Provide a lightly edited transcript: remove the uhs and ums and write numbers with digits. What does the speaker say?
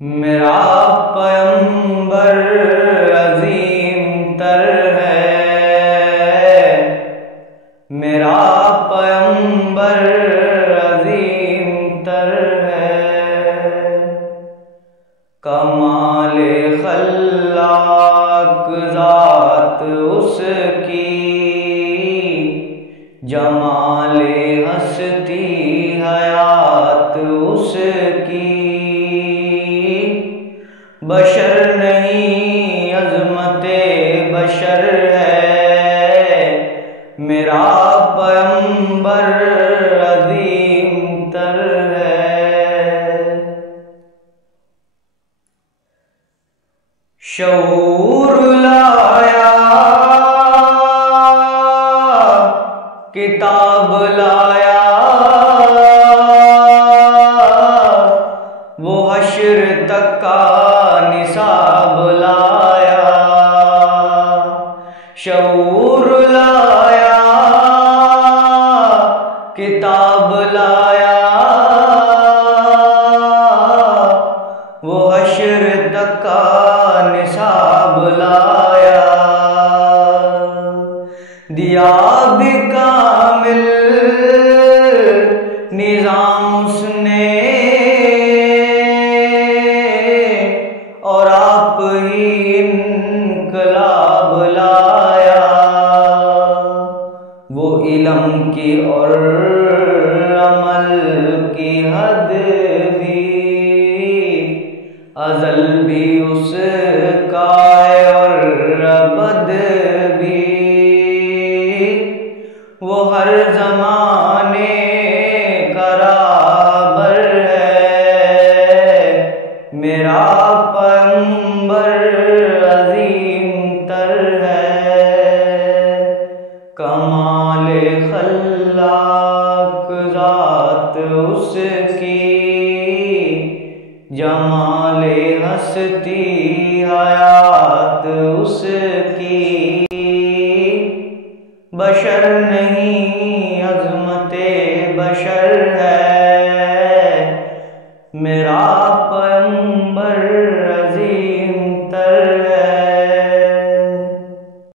मेरा पैगंबर अजीम तर है, मेरा पैगंबर अजीम तर है। कमाले खल्लाक ज़ात उसकी, जमाले हस्ती हयात उसकी। बशर नहीं अज़मते बशर है, मेरा पैगंबर अज़ीम तर है। शऊर लाया किताब लाया, वो हश्र तक का निसाब लाया। शऊर लाया किताब लाया, वो हश्र तक का निसाब लाया। दिया भी कामिल निजाम उसने, और आप ही इनकलाब लाया। वो इल्म की और अमल की हद भी, अज़ल भी उसका और अबद भी। वो हर ज़माने का राहबर है, मेरा पैगंबर अज़ीम तर है। कमाले खल्लाक ज़ात उसकी, जमाले हस्ती हयात उसकी। बशर नहीं अज़मते बशर है, मेरा पैगंबर